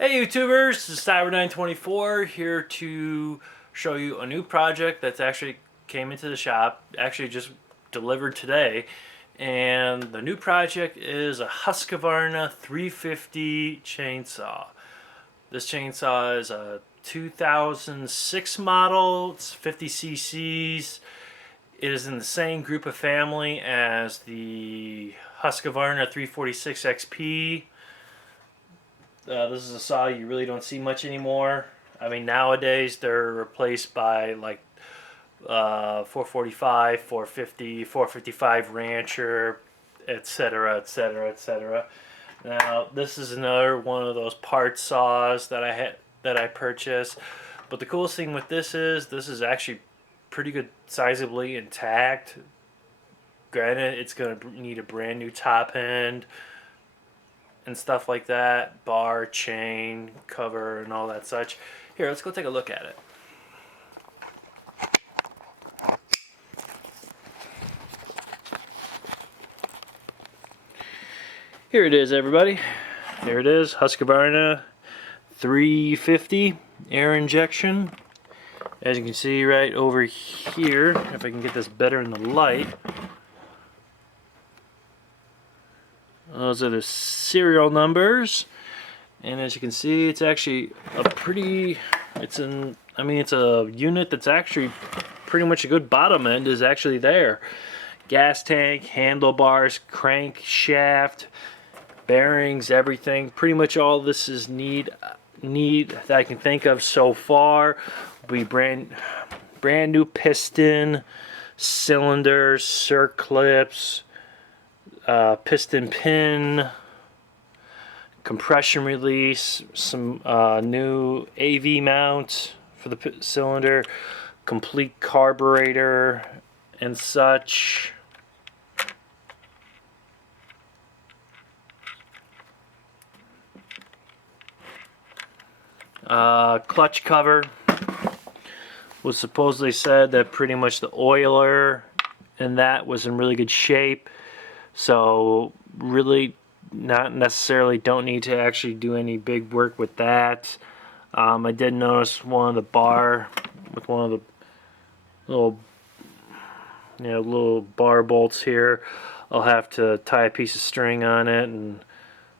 Hey YouTubers, this is Cyber924 here to show you a new project that's actually came into the shop, actually just delivered today. And the new project is a Husqvarna 350 chainsaw. This chainsaw is a 2006 model, it's 50 cc's. It is in the same group of family as the Husqvarna 346 XP. This is a saw you really don't see much anymore. I mean, nowadays they're replaced by like 445, 450, 455 Rancher, etc., etc., etc. Now, this is another one of those part saws that I purchased. But the coolest thing with this is actually pretty good, sizably intact. Granted, it's gonna need a brand new top end and stuff like that, bar, chain, cover, and all that such. Here, let's go take a look at it. Here it is, everybody. Here it is, Husqvarna 350 air injection. As you can see right over here, if I can get this better in the light, those are the serial numbers, and as you can see, it's actually it's a unit that's actually pretty much a good bottom end is actually there. Gas tank, handlebars, crank shaft, bearings, everything. Pretty much all this is need that I can think of so far. Be brand new piston, cylinders, circlips, piston pin, compression release, some new AV mount for the cylinder, complete carburetor and such. Clutch cover was supposedly said that pretty much the oiler and that was in really good shape. So really not necessarily don't need to actually do any big work with that. I did notice one of the bar with one of the little bar bolts here. I'll have to tie a piece of string on it and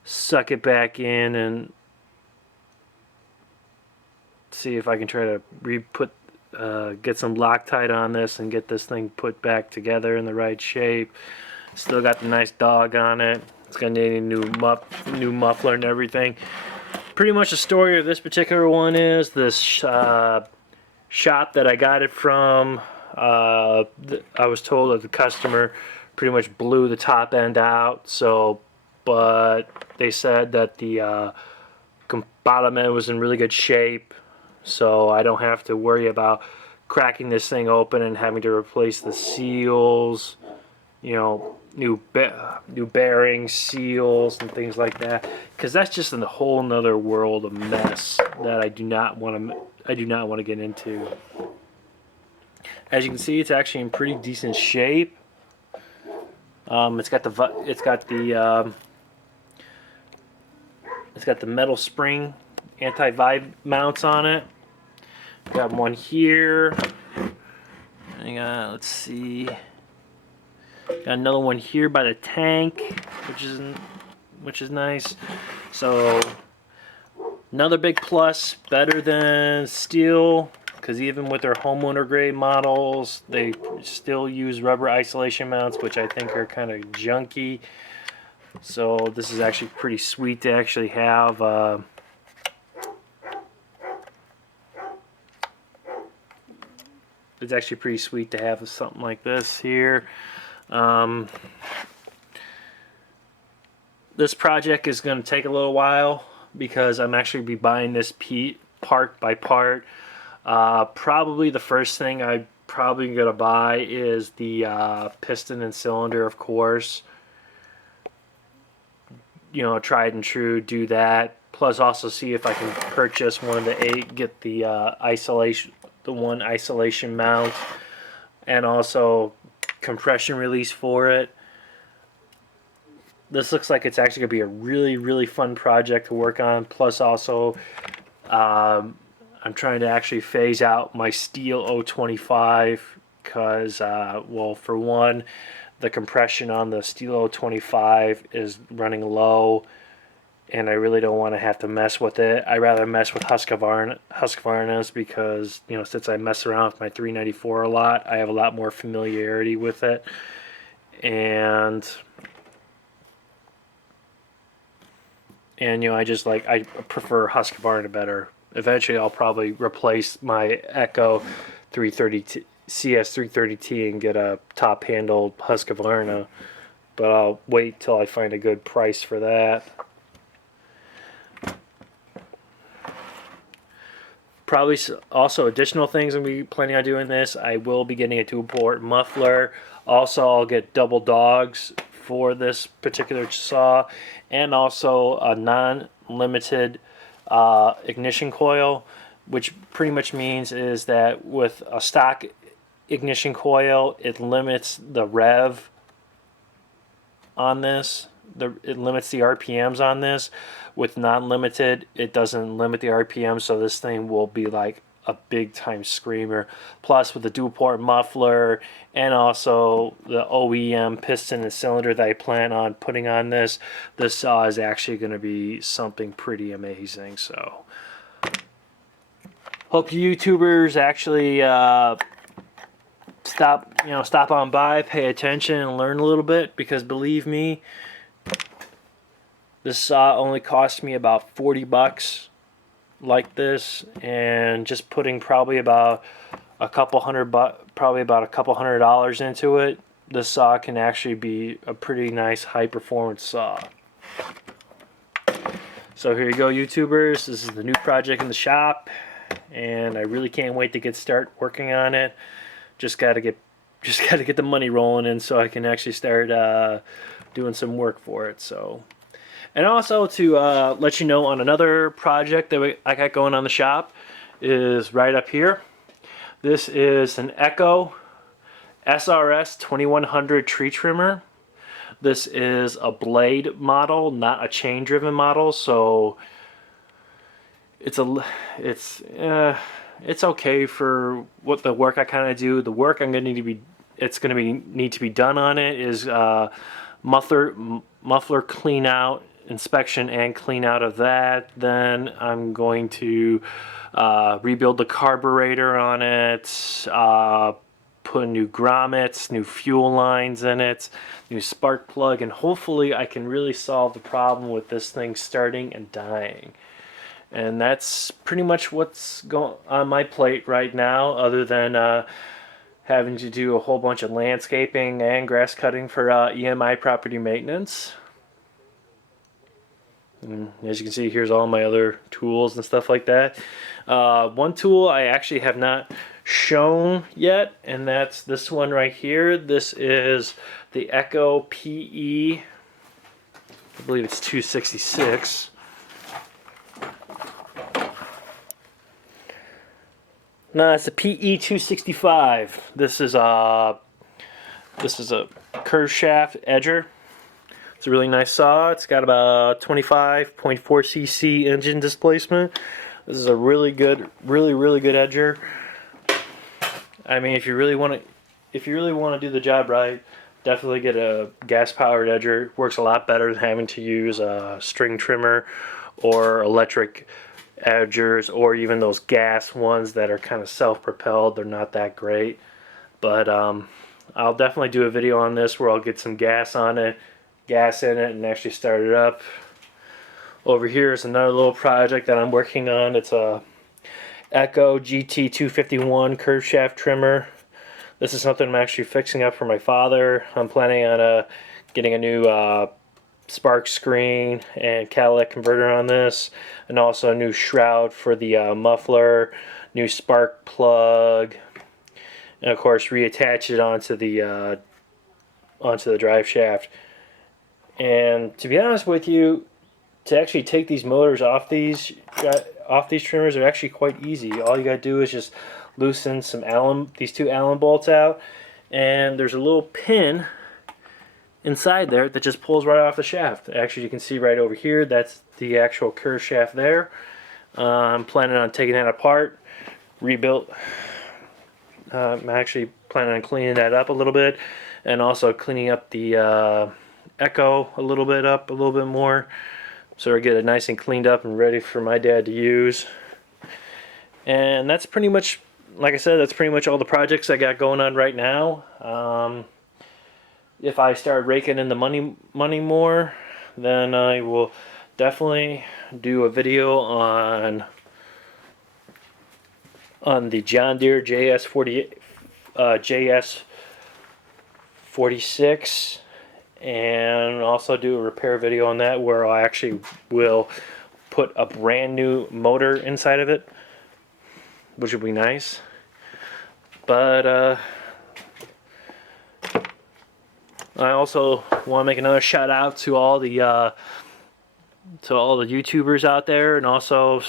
suck it back in and see if I can try to get some Loctite on this and get this thing put back together in the right shape. Still got the nice dog on it. It's gonna need a new muffler and everything. Pretty much the story of this particular one is this shop that I got it from. I was told that the customer pretty much blew the top end out. But they said that the bottom end was in really good shape, so I don't have to worry about cracking this thing open and having to replace the seals. New bearings, seals, and things like that, because that's just in a whole nother world of mess that I do not want to get into. As you can see, it's actually in pretty decent shape. It's got the metal spring anti-vibe mounts on it. Got one here. Let's see. Got another one here by the tank, which is nice. So another big plus, better than steel, because even with their homeowner grade models, they still use rubber isolation mounts, which I think are kind of junky. So this is actually pretty sweet to actually have. It's actually pretty sweet to have something like this here. This project is going to take a little while because I'm actually be buying this part by part. Probably the first thing I'm probably going to buy is the piston and cylinder, of course. Tried and true, do that. Plus also see if I can purchase one of get the one isolation mount, and also compression release for it. this looks like it's actually going to be a really fun project to work on. Plus also, I'm trying to actually phase out my steel 025 because, well, for one, the compression on the steel 025 is running low, and I really don't want to have to mess with it. I rather mess with Husqvarna's because, you know, since I mess around with my 394 a lot, I have a lot more familiarity with it. And you know, I prefer Husqvarna better. Eventually I'll probably replace my Echo 330T, CS330T, and get a top handled Husqvarna, but I'll wait till I find a good price for that. Probably also additional things I'm be planning on doing this. I will be getting a 2-port muffler. Also, I'll get double dogs for this particular saw, and also a non-limited ignition coil, which pretty much means is that with a stock ignition coil, it limits the rev on this. It limits the RPMs on this. With non-limited, it doesn't limit the RPM, so this thing will be like a big time screamer. Plus, with the dual port muffler and also the OEM piston and cylinder that I plan on putting on this saw is actually going to be something pretty amazing. So, hope you YouTubers actually stop on by, pay attention, and learn a little bit, because believe me, this saw only cost me about 40 bucks like this, and just putting probably about a couple hundred dollars into it, this saw can actually be a pretty nice high performance saw. So here you go, YouTubers. This is the new project in the shop, and I really can't wait to start working on it. Just gotta get the money rolling in so I can actually start doing some work for it. So. And also to let you know on another project that I got going on the shop is right up here. This is an Echo SRS 2100 tree trimmer. This is a blade model, not a chain driven model, so it's okay for what the work I kind of do. The work I'm going to need to be done on it is muffler clean out, inspection and clean out of that. Then I'm going to rebuild the carburetor on it, put new grommets, new fuel lines in it, new spark plug, and hopefully I can really solve the problem with this thing starting and dying. And that's pretty much what's going on my plate right now, other than having to do a whole bunch of landscaping and grass cutting for EMI property maintenance. And as you can see, here's all my other tools and stuff like that. One tool I actually have not shown yet, and that's this one right here. This is the Echo PE. I believe it's 266. No, it's a PE 265. This is a curved shaft edger. It's a really nice saw. It's got about 25.4 cc engine displacement. This is a really good edger. I mean, if you really want to do the job right, definitely get a gas-powered edger. It works a lot better than having to use a string trimmer or electric edgers, or even those gas ones that are kind of self-propelled. They're not that great. But I'll definitely do a video on this where I'll get some gas in it and actually start it up. Over here is another little project that I'm working on. It's a Echo GT251 curved shaft trimmer. This is something I'm actually fixing up for my father. I'm planning on getting a new spark screen and catalytic converter on this, and also a new shroud for the muffler, new spark plug, and of course reattach it onto the drive shaft. And to be honest with you, to actually take these motors off these trimmers are actually quite easy. All you gotta do is just loosen these two Allen bolts out, and there's a little pin inside there that just pulls right off the shaft. Actually, you can see right over here, that's the actual curve shaft there. I'm planning on taking that apart, rebuilt. I'm actually planning on cleaning that up a little bit, and also cleaning up the echo a little bit more, so I get it nice and cleaned up and ready for my dad to use. And that's pretty much, like I said, that's pretty much all the projects I got going on right now. If I start raking in the money more, then I will definitely do a video on the John Deere JS 46, and also do a repair video on that where I actually will put a brand new motor inside of it, which would be nice. But I also want to make another shout out to all the YouTubers out there, and also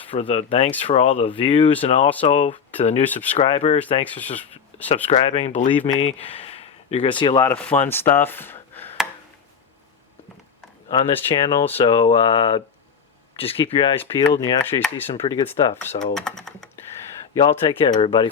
thanks for all the views, and also to the new subscribers. Thanks for subscribing. Believe me, you're gonna see a lot of fun stuff on this channel. So just keep your eyes peeled, and you actually see some pretty good stuff. So y'all take care, everybody.